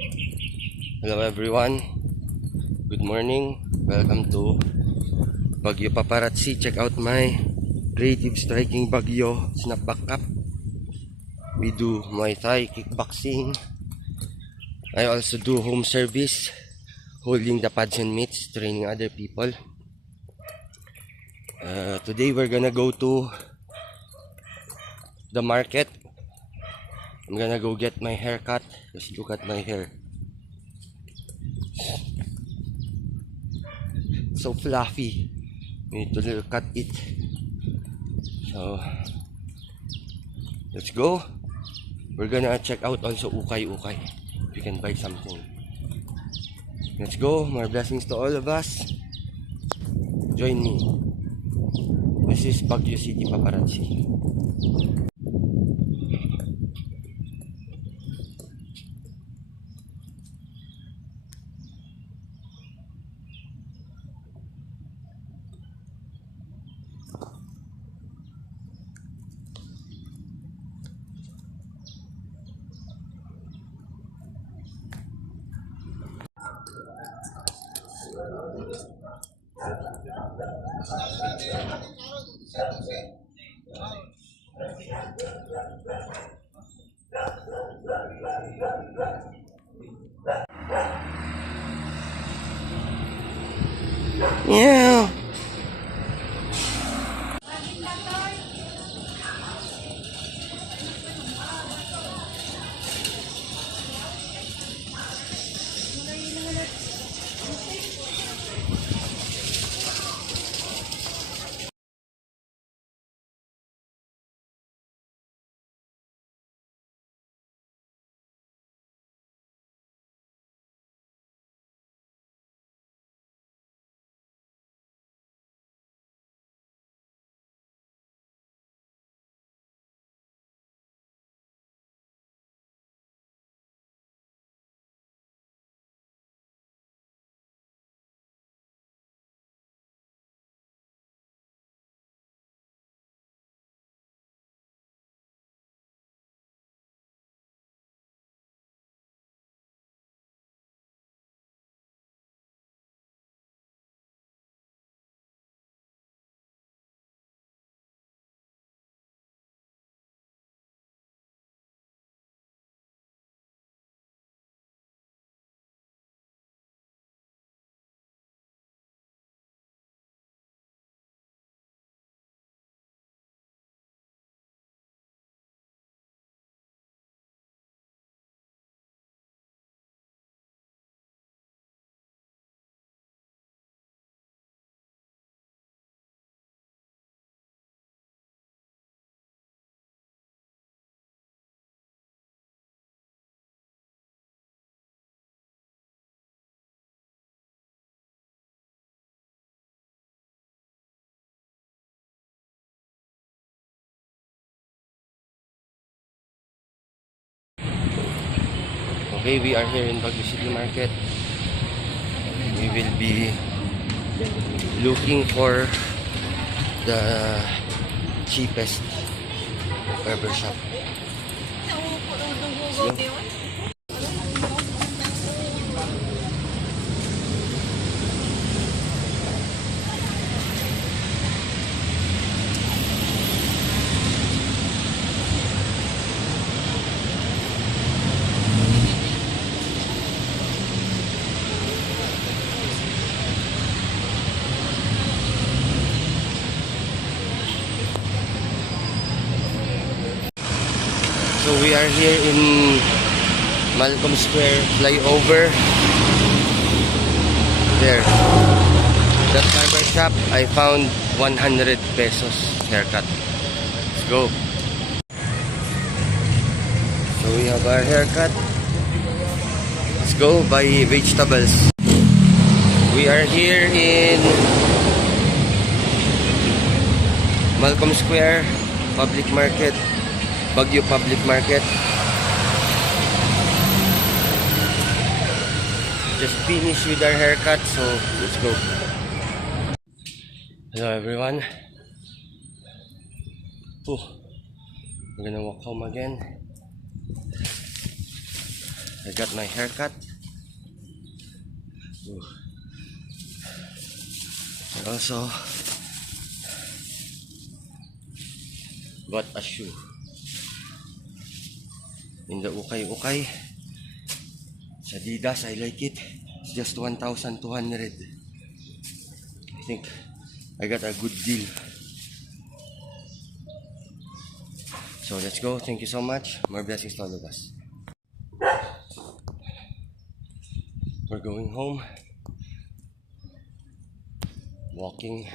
Hello everyone, good morning. Welcome to Baguio Paparazzi. Check out my creative striking Baguio snapback cup. We do Muay Thai, kickboxing. I also do home service, holding the pads and mitts, training other people. Today we're gonna go to the market. I'm gonna go get my hair cut. Just look at my hair. So fluffy. Need to cut it. So let's go. We're gonna check out also Ukay. If you can buy something. Let's go. More blessings to all of us. Join me. This is Baguio City Paparazzi. Yeah. Okay, we are here in Baguio City Market. We will be looking for the cheapest barber shop. So we are here in Malcolm Square flyover. There. That barber shop, I found 100 pesos haircut. Let's go. So we have our haircut. Let's go buy vegetables. We are here in Malcolm Square Public Market. Baguio Public Market. Just finished with our haircut, so let's go. Hello everyone. We're gonna walk home again. I got my haircut. Ooh. I also got a shoe in the Ukay. It's Adidas. I like it. It's just 1,200. I think I got a good deal. So let's go. Thank you so much. More blessings to all of us. We're going home. Walking